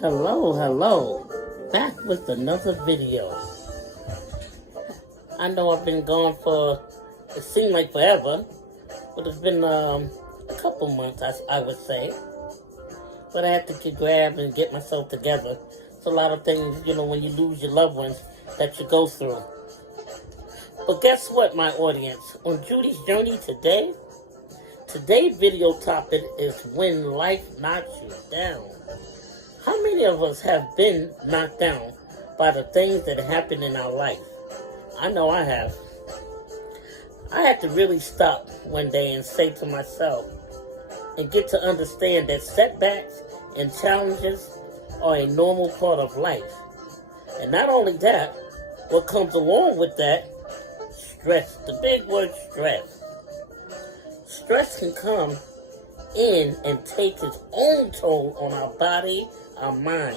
Hello, back with another video. I know I've been gone for, it seemed like forever, but it's been a couple months, I would say. But I had to grab and get myself together. It's a lot of things, when you lose your loved ones that you go through. But guess what, my audience? On Judy's Journey today's video topic is when life knocks you down. How many of us have been knocked down by the things that happen in our life? I know I have. I had to really stop one day and say to myself and get to understand that setbacks and challenges are a normal part of life. And not only that, what comes along with that, stress. The big word stress. Stress can come in and take its own toll on our body, our mind,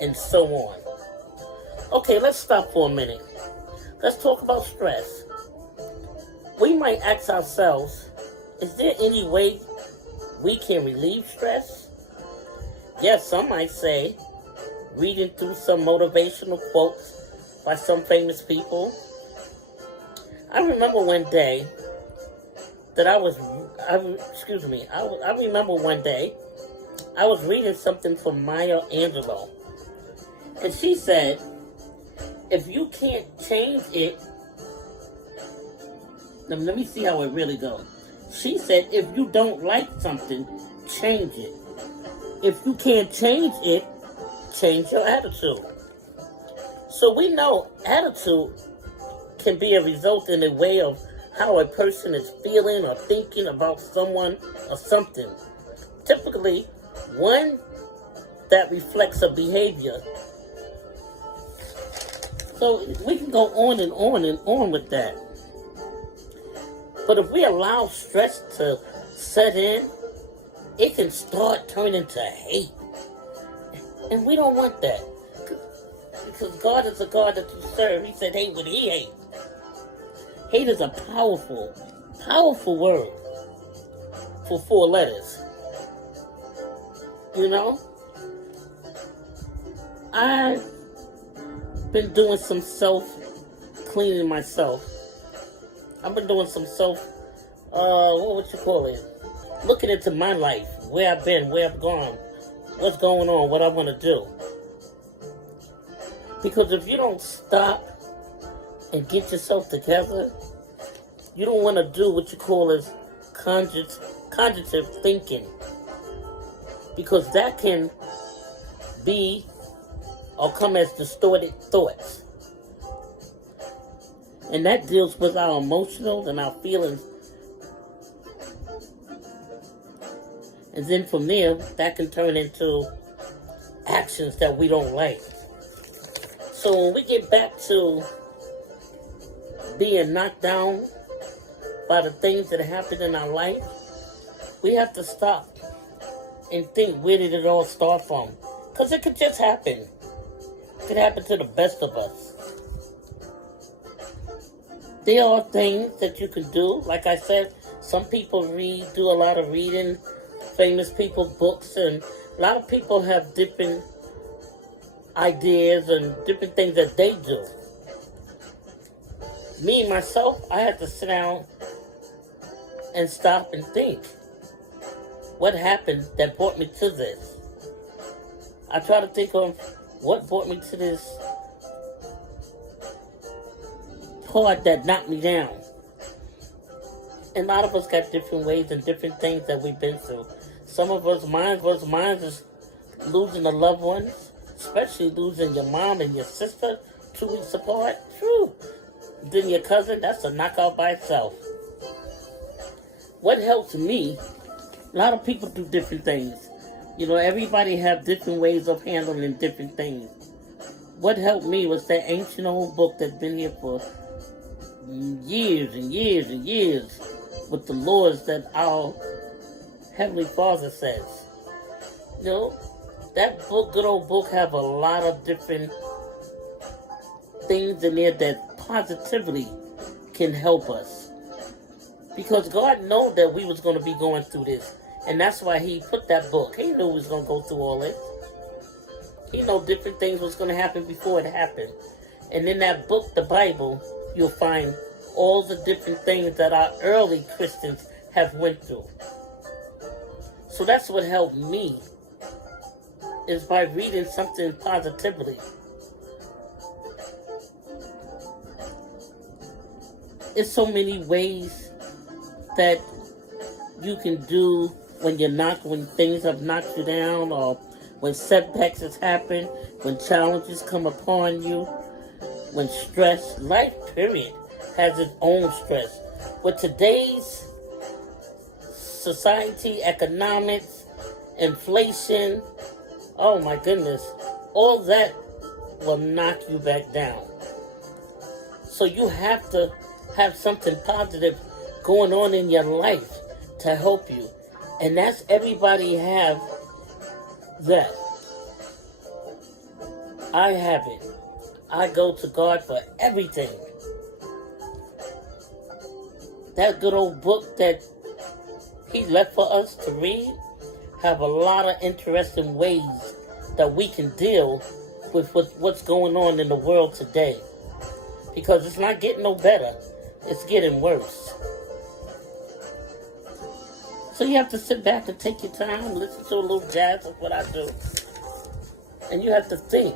and so on. Okay, let's stop for a minute. Let's talk about stress. We might ask ourselves, is there any way we can relieve stress? Yes, some might say, reading through some motivational quotes by some famous people. I remember one day that I remember one day I was reading something from Maya Angelou, and she said, if you can't change it, let me see how it really goes. She said, if you don't like something, change it. If you can't change it, change your attitude. So we know attitude can be a result in a way of how a person is feeling or thinking about someone or something. Typically, one that reflects a behavior. So we can go on and on and on with that. But if we allow stress to set in, it can start turning to hate. And we don't want that. Because God is a God that you serve. He said hate what he hates. Hate is a powerful, powerful word for 4 letters. I've been doing some self-cleaning myself. I've been doing some looking into my life, where I've been, where I've gone, what's going on, what I want to do. Because if you don't stop and get yourself together, you don't want to do what you call as cognitive thinking, because that can be or come as distorted thoughts, and that deals with our emotions and our feelings, and then from there that can turn into actions that we don't like. So when we get back to being knocked down by the things that happen in our life, we have to stop and think, where did it all start from? Because it could just happen. It could happen to the best of us. There are things that you can do. Like I said, some people do a lot of reading, famous people books, and a lot of people have different ideas and different things that they do. Me, myself, I had to sit down and stop and think. What happened that brought me to this? I try to think of what brought me to this part that knocked me down. And a lot of us got different ways and different things that we've been through. Some of us, mine is losing a loved one, especially losing your mom and your sister 2 weeks apart. True. Then your cousin, that's a knockout by itself. What helps me, a lot of people do different things. Everybody have different ways of handling different things. What helped me was that ancient old book that's been here for years and years and years, with the laws that our Heavenly Father says. That book, good old book, have a lot of different things in there that positively can help us. Because God knew that we was going to be going through this. And that's why he put that book. He knew we was going to go through all this. He know different things was going to happen before it happened. And in that book, the Bible, you'll find all the different things that our early Christians have went through. So that's what helped me, is by reading something positively. There's so many ways that you can do when things have knocked you down, or when setbacks has happened, when challenges come upon you, when stress, life period, has its own stress. With today's society, economics, inflation, oh my goodness, all that will knock you back down. So you have to have something positive going on in your life to help you. And that's everybody have that. I have it. I go to God for everything. That good old book that He left for us to read have a lot of interesting ways that we can deal with what's going on in the world today. Because it's not getting no better. It's getting worse. So you have to sit back and take your time, listen to a little jazz, that's what I do. And you have to think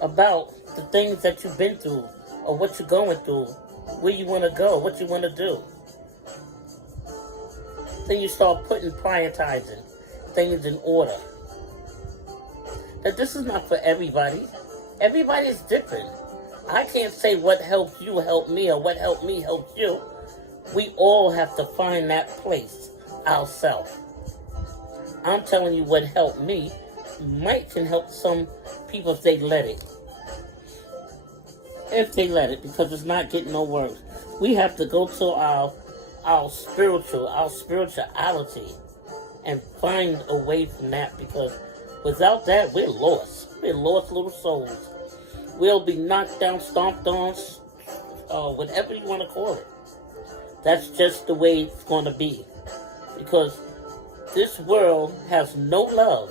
about the things that you've been through, or what you're going through, where you want to go, what you want to do. Then you start prioritizing things in order. That this is not for everybody. Everybody is different. I can't say what helped you help me, or what helped me help you. We all have to find that place ourselves. I'm telling you what helped me can help some people if they let it. If they let it, because it's not getting no worse. We have to go to our spirituality and find a way from that, because without that, we're lost. We're lost little souls. We'll be knocked down, stomped on, whatever you want to call it. That's just the way it's going to be. Because this world has no love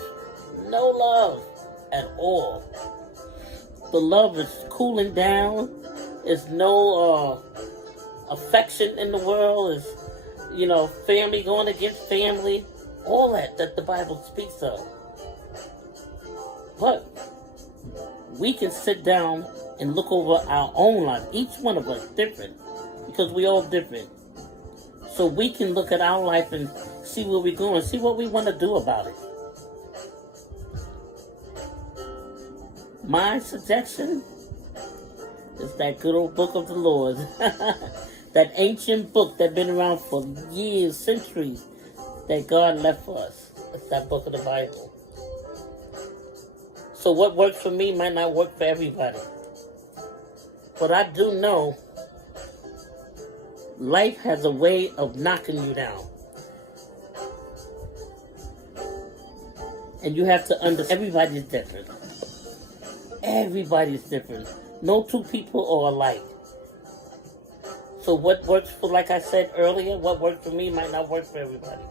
at all. The love is cooling down. There's no affection in the world. Is family going against family. All that the Bible speaks of. But we can sit down and look over our own life. Each one of us different, because we all different. So we can look at our life and see where we're going, see what we want to do about it. My suggestion is that good old book of the Lord. That ancient book that's been around for years, centuries, that God left for us. It's that book of the Bible. So what works for me might not work for everybody. But I do know life has a way of knocking you down. And you have to understand, everybody's different. Everybody's different. No two people are alike. So what works for, like I said earlier, what worked for me might not work for everybody.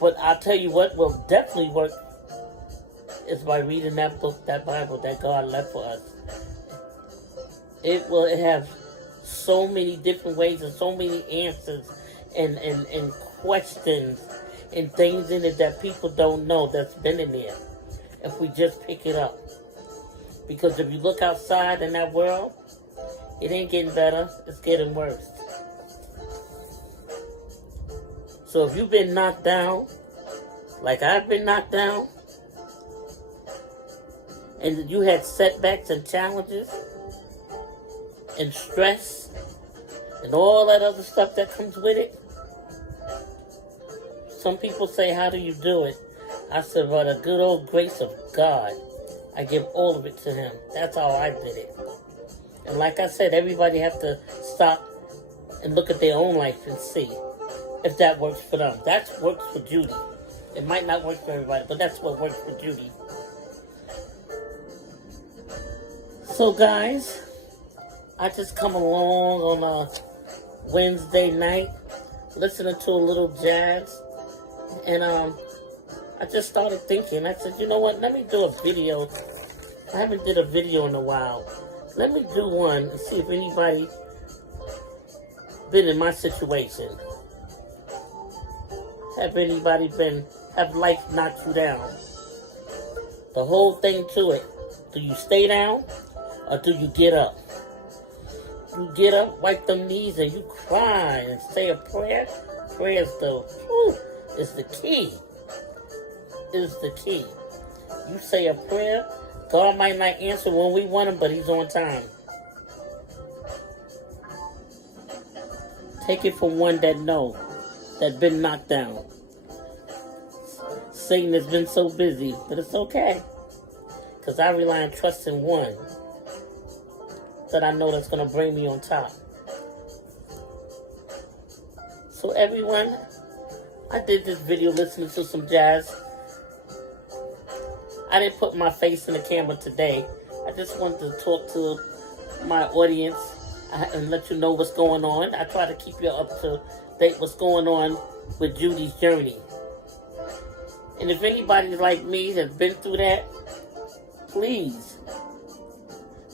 But I'll tell you what will definitely work is by reading that book, that Bible that God left for us. It will have so many different ways and so many answers and questions and things in it that people don't know that's been in there if we just pick it up. Because if you look outside in that world, it ain't getting better, it's getting worse. So if you've been knocked down, like I've been knocked down, and you had setbacks and challenges and stress and all that other stuff that comes with it, some people say, how do you do it? I said, by the good old grace of God, I give all of it to Him. That's how I did it. And like I said, everybody have to stop and look at their own life and see if that works for them. That works for Judy. It might not work for everybody, but that's what works for Judy. So guys, I just come along on a Wednesday night, listening to a little jazz, and I just started thinking. I said, you know what? Let me do a video. I haven't did a video in a while. Let me do one and see if anybody been in my situation. Have anybody have life knocked you down? The whole thing to it. Do you stay down or do you get up? You get up, wipe them knees, and you cry and say a prayer. Prayers, though, is the key. Is the key. You say a prayer. God might not answer when we want him, but he's on time. Take it from one that been knocked down. Satan has been so busy, but it's okay. Because I rely and trust in one that I know that's going to bring me on top. So everyone, I did this video listening to some jazz. I didn't put my face in the camera today. I just wanted to talk to my audience and let you know what's going on. I try to keep you up to date what's going on with Judy's journey. And if anybody's like me that's been through that, please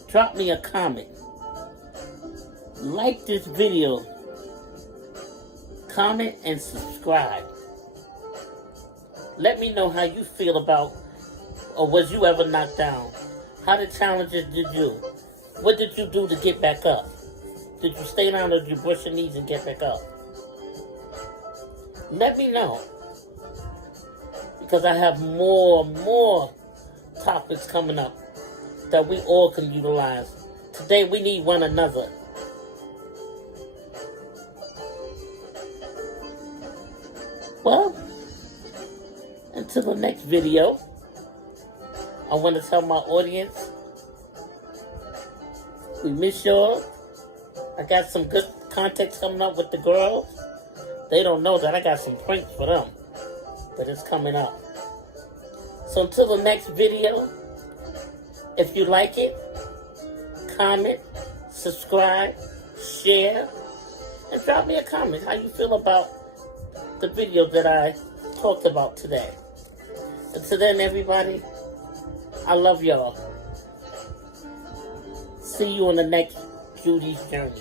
drop me a comment. Like this video. Comment and subscribe. Let me know how you feel about, or was you ever knocked down? How the challenges did you? What did you do to get back up? Did you stay down or did you brush your knees and get back up? Let me know. Because I have more topics coming up that we all can utilize. Today we need one another. Well, until the next video, I want to tell my audience, we miss y'all. I got some good content coming up with the girls. They don't know that I got some pranks for them, but it's coming up. So until the next video, if you like it, comment, subscribe, share, and drop me a comment how you feel about the video that I talked about today. Until then, everybody, I love y'all. See you on the next Judy's Journey.